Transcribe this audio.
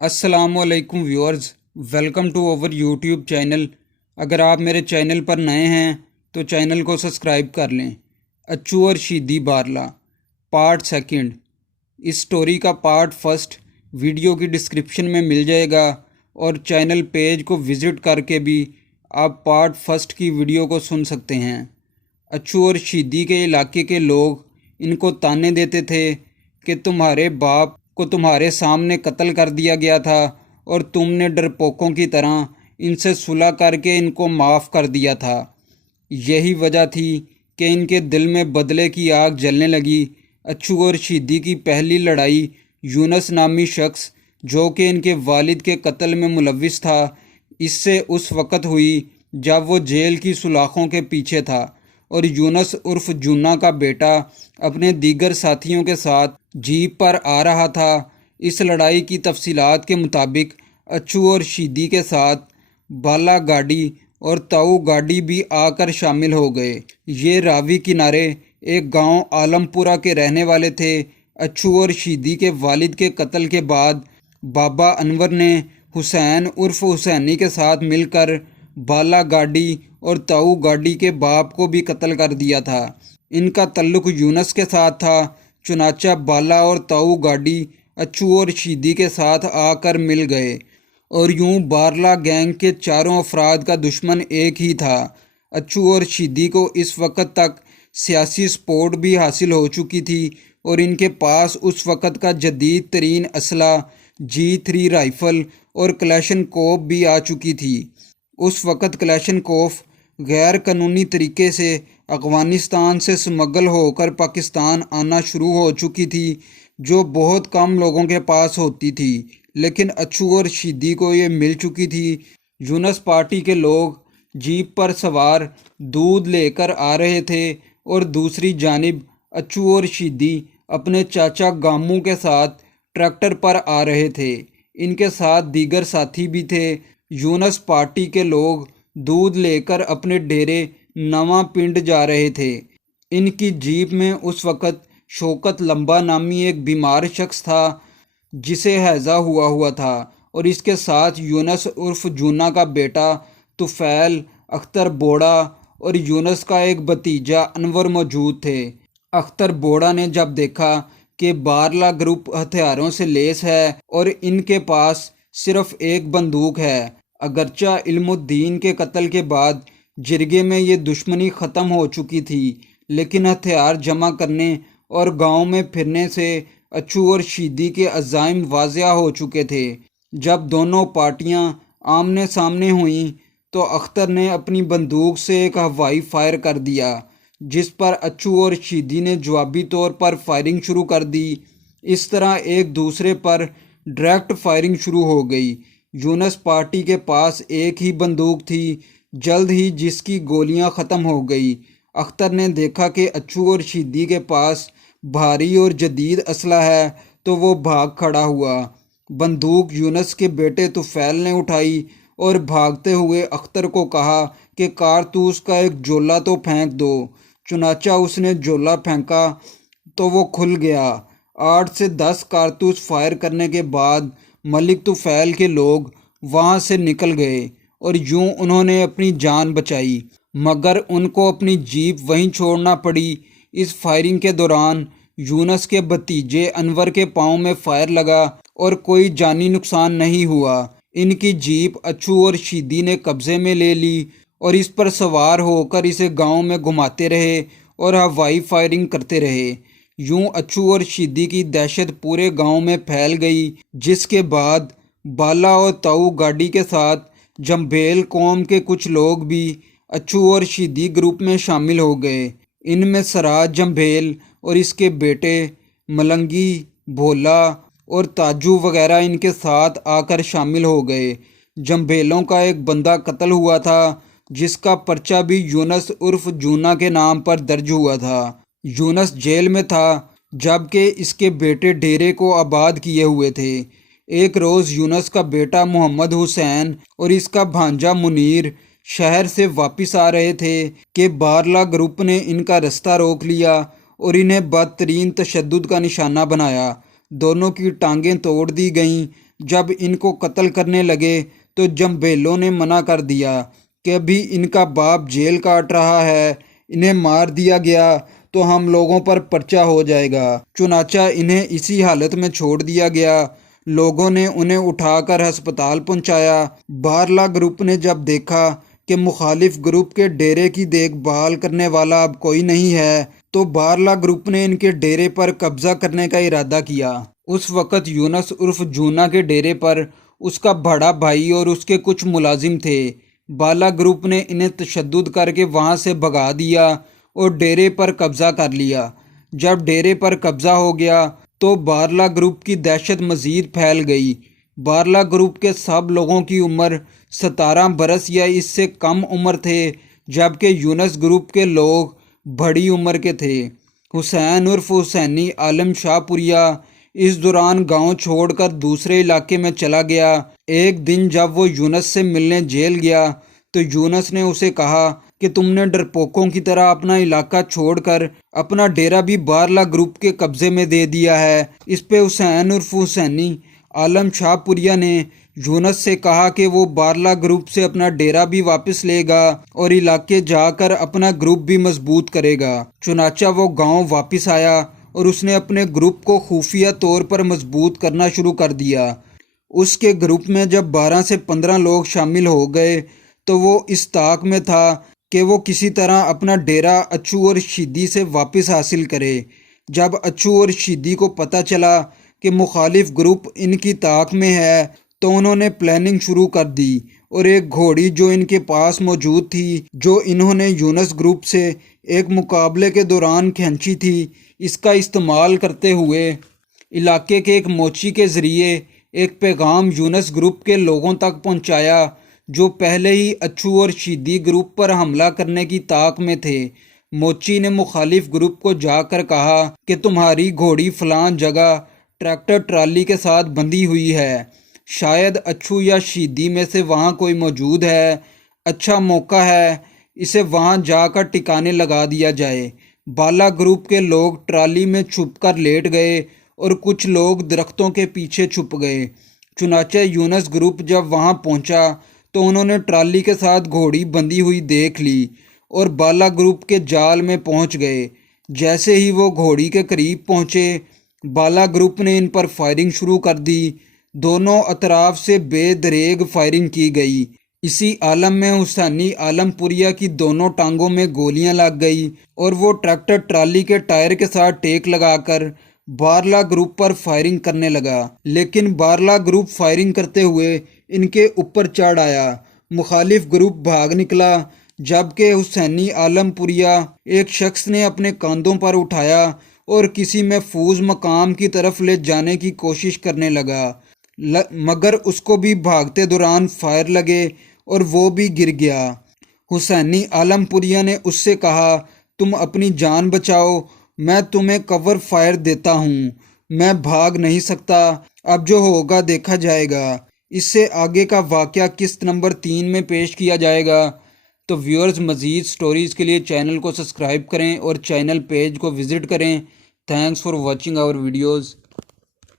अस्सलाम वालेकुम viewers, welcome to our YouTube channel. अगर आप मेरे चैनल पर नए हैं तो चैनल को सब्सक्राइब कर लें। अच्छू और शीदी बारला पार्ट सेकंड। इस स्टोरी का पार्ट फर्स्ट वीडियो की डिस्क्रिप्शन में मिल जाएगा और चैनल पेज को विज़िट करके भी आप पार्ट फर्स्ट की वीडियो को सुन सकते हैं। अच्छू और शीदी के इलाके के लोग इनको ताने देते थे कि तुम्हारे बाप को तुम्हारे सामने कत्ल कर दिया गया था और तुमने डरपोकों की तरह इनसे सुलह करके इनको माफ़ कर दिया था। यही वजह थी कि इनके दिल में बदले की आग जलने लगी। अच्छू और शीदी की पहली लड़ाई यूनस नामी शख्स जो कि इनके वालिद के कत्ल में मुलविस था, इससे उस वक़्त हुई जब वो जेल की सुलाखों के पीछे था और यूनस उर्फ जूना का बेटा अपने दीगर साथियों के साथ जीप पर आ रहा था। इस लड़ाई की तफसीलात के मुताबिक अच्छू और शीदी के साथ बाला गाड़ी और ताऊ गाड़ी भी आकर शामिल हो गए। ये रावी किनारे एक गांव आलमपुरा के रहने वाले थे। अच्छू और शीदी के वालिद के कत्ल के बाद बाबा अनवर ने हुसैन उर्फ हुसैनी के साथ मिलकर बाला गाड़ी और ताऊ गाड़ी के बाप को भी कत्ल कर दिया था। इनका तल्लुक यूनस के साथ था, चुनाचा बाला और ताऊ गाड़ी अच्छू और शीदी के साथ आकर मिल गए और यूं बारला गैंग के चारों अफराद का दुश्मन एक ही था। अच्छू और शीदी को इस वक्त तक सियासी सपोर्ट भी हासिल हो चुकी थी और इनके पास उस वक़्त का जदीद तरीन असला G3 राइफ़ल और कलेशनकोफ भी आ चुकी थी। उस वक़्त कलेशनकोफ गैर कानूनी तरीके से अफ़गानिस्तान से स्मगल होकर पाकिस्तान आना शुरू हो चुकी थी, जो बहुत कम लोगों के पास होती थी, लेकिन अच्छू और शीदी को ये मिल चुकी थी। यूनस पार्टी के लोग जीप पर सवार दूध लेकर आ रहे थे और दूसरी जानिब अच्छू और शीदी अपने चाचा गामू के साथ ट्रैक्टर पर आ रहे थे। इनके साथ दीगर साथी भी थे। यूनस पार्टी के लोग दूध लेकर अपने डेरे नवा पिंड जा रहे थे। इनकी जीप में उस वक़्त शौकत लंबा नामी एक बीमार शख्स था जिसे हैज़ा हुआ था और इसके साथ यूनस उर्फ जूना का बेटा तुफैल, अख्तर बोड़ा और यूनस का एक भतीजा अनवर मौजूद थे। अख्तर बोड़ा ने जब देखा कि बारला ग्रुप हथियारों से लेस है और इनके पास सिर्फ एक बंदूक है, अगरचा इल्मुद्दीन के कत्ल के बाद जिरगे में ये दुश्मनी ख़त्म हो चुकी थी, लेकिन हथियार जमा करने और गांव में फिरने से अच्छू और शीदी के अज़ाइम वाज़िया हो चुके थे। जब दोनों पार्टियां आमने सामने हुईं तो अख्तर ने अपनी बंदूक से एक हवाई फायर कर दिया, जिस पर अच्छू और शीदी ने जवाबी तौर पर फायरिंग शुरू कर दी। इस तरह एक दूसरे पर डायरेक्ट फायरिंग शुरू हो गई। यूनस पार्टी के पास एक ही बंदूक थी, जल्द ही जिसकी गोलियां ख़त्म हो गई। अख्तर ने देखा कि अच्छू और शीदी के पास भारी और जदीद असला है तो वो भाग खड़ा हुआ। बंदूक यूनस के बेटे तुफैल ने उठाई और भागते हुए अख्तर को कहा कि कारतूस का एक जोला तो फेंक दो। चुनाचा उसने जोला फेंका तो वो खुल गया। 8 से 10 कारतूस फायर करने के बाद मलिक तुफैल के लोग वहाँ से निकल गए और यूं उन्होंने अपनी जान बचाई, मगर उनको अपनी जीप वहीं छोड़ना पड़ी। इस फायरिंग के दौरान यूनस के भतीजे अनवर के पाँव में फायर लगा और कोई जानी नुकसान नहीं हुआ। इनकी जीप अच्छू और शीदी ने कब्जे में ले ली और इस पर सवार होकर इसे गांव में घुमाते रहे और हवाई फायरिंग करते रहे। यूं अच्छू और शीदी की दहशत पूरे गांव में फैल गई, जिसके बाद बाला और ताऊ गाड़ी के साथ जम्भेल कौम के कुछ लोग भी अच्छू और शीदी ग्रुप में शामिल हो गए। इनमें सराज जम्भेल और इसके बेटे मलंगी, भोला और ताजू वगैरह इनके साथ आकर शामिल हो गए। जम्भेलों का एक बंदा कत्ल हुआ था जिसका पर्चा भी यूनस उर्फ जूना के नाम पर दर्ज हुआ था। यूनस जेल में था जबकि इसके बेटे डेरे को आबाद किए हुए थे। एक रोज़ यूनस का बेटा मोहम्मद हुसैन और इसका भांजा मुनीर शहर से वापस आ रहे थे कि बारला ग्रुप ने इनका रास्ता रोक लिया और इन्हें बदतरीन तशद्दुद का निशाना बनाया। दोनों की टांगें तोड़ दी गईं جب ان کو قتل کرنے لگے تو جمبیلوں نے منع کر دیا کہ ابھی ان کا باپ جیل کاٹ رہا ہے، انہیں مار دیا گیا تو ہم لوگوں پر پرچہ ہو جائے گا۔ چنانچہ انہیں اسی حالت میں چھوڑ دیا گیا۔ لوگوں نے انہیں اٹھا کر ہسپتال پہنچایا۔ بارلا گروپ نے جب دیکھا کہ مخالف گروپ کے ڈیرے کی دیکھ بھال کرنے والا اب کوئی نہیں ہے تو بارلا گروپ نے ان کے ڈیرے پر قبضہ کرنے کا ارادہ کیا۔ اس وقت یونس عرف جونا کے ڈیرے پر اس کا بڑا بھائی اور اس کے کچھ ملازم تھے۔ بالا گروپ نے انہیں تشدد کر کے وہاں سے بھگا دیا اور ڈیرے پر قبضہ کر لیا۔ جب ڈیرے پر قبضہ ہو گیا تو بارلا گروپ کی دہشت مزید پھیل گئی۔ بارلا گروپ کے سب لوگوں کی عمر 17 برس یا اس سے کم عمر تھے، جبکہ یونس گروپ کے لوگ بڑی عمر کے تھے۔ حسین عرف حسینی عالم شاہ پوریا اس دوران گاؤں چھوڑ کر دوسرے علاقے میں چلا گیا۔ ایک دن جب وہ یونس سے ملنے جیل گیا تو یونس نے اسے کہا کہ تم نے ڈرپوکوں کی طرح اپنا علاقہ چھوڑ کر اپنا ڈیرا بھی بارلا گروپ کے قبضے میں دے دیا ہے۔ اس پہ حسین عرف حسینی عالم شاہ پوریا نے یونس سے کہا کہ وہ بارلا گروپ سے اپنا ڈیرا بھی واپس لے گا اور علاقے جا کر اپنا گروپ بھی مضبوط کرے گا۔ چنانچہ وہ گاؤں واپس آیا اور اس نے اپنے گروپ کو خفیہ طور پر مضبوط کرنا شروع کر دیا۔ اس کے گروپ میں جب 12 سے 15 لوگ شامل ہو گئے تو وہ اس طاق میں تھا کہ وہ کسی طرح اپنا ڈیرا اچھو اور شیدی سے واپس حاصل کرے۔ جب اچھو اور شیدی کو پتہ چلا کہ مخالف گروپ ان کی طاق میں ہے تو انہوں نے پلاننگ شروع کر دی اور ایک گھوڑی جو ان کے پاس موجود تھی، جو انہوں نے یونس گروپ سے ایک مقابلے کے دوران کھینچی تھی، اس کا استعمال کرتے ہوئے علاقے کے ایک موچی کے ذریعے ایک پیغام یونس گروپ کے لوگوں تک پہنچایا جو پہلے ہی اچھو اور شیدی گروپ پر حملہ کرنے کی طاق میں تھے۔ موچی نے مخالف گروپ کو جا کر کہا کہ تمہاری گھوڑی فلاں جگہ ٹریکٹر ٹرالی کے ساتھ بندھی ہوئی ہے، شاید اچھو یا شیدی میں سے وہاں کوئی موجود ہے، اچھا موقع ہے اسے وہاں جا کر ٹکانے لگا دیا جائے۔ بالا گروپ کے لوگ ٹرالی میں چھپ کر لیٹ گئے اور کچھ لوگ درختوں کے پیچھے چھپ گئے۔ چنانچہ یونس گروپ جب وہاں پہنچا تو انہوں نے ٹرالی کے ساتھ گھوڑی بندھی ہوئی دیکھ لی اور بالا گروپ کے جال میں پہنچ گئے۔ جیسے ہی وہ گھوڑی کے قریب پہنچے، بالا گروپ نے ان پر فائرنگ شروع کر دی۔ دونوں اطراف سے بے دریغ فائرنگ کی گئی۔ اسی عالم میں حسینی عالم پوریا کی دونوں ٹانگوں میں گولیاں لگ گئی اور وہ ٹریکٹر ٹرالی کے ٹائر کے ساتھ ٹیک لگا کر بارلا گروپ پر فائرنگ کرنے لگا، لیکن بارلا گروپ فائرنگ کرتے ہوئے ان کے اوپر چڑھ آیا۔ مخالف گروپ بھاگ نکلا، جبکہ حسینی عالم پوریا ایک شخص نے اپنے کاندھوں پر اٹھایا اور کسی محفوظ مقام کی طرف لے جانے کی کوشش کرنے لگا، مگر اس کو بھی بھاگتے دوران فائر لگے اور وہ بھی گر گیا۔ حسینی عالم پوریا نے اس سے کہا، تم اپنی جان بچاؤ، میں تمہیں کور فائر دیتا ہوں، میں بھاگ نہیں سکتا، اب جو ہوگا دیکھا جائے گا۔ اس سے آگے کا واقعہ قسط نمبر 3 میں پیش کیا جائے گا۔ تو ویورز، مزید سٹوریز کے لیے چینل کو سبسکرائب کریں اور چینل پیج کو وزٹ کریں۔ Thanks for watching our videos.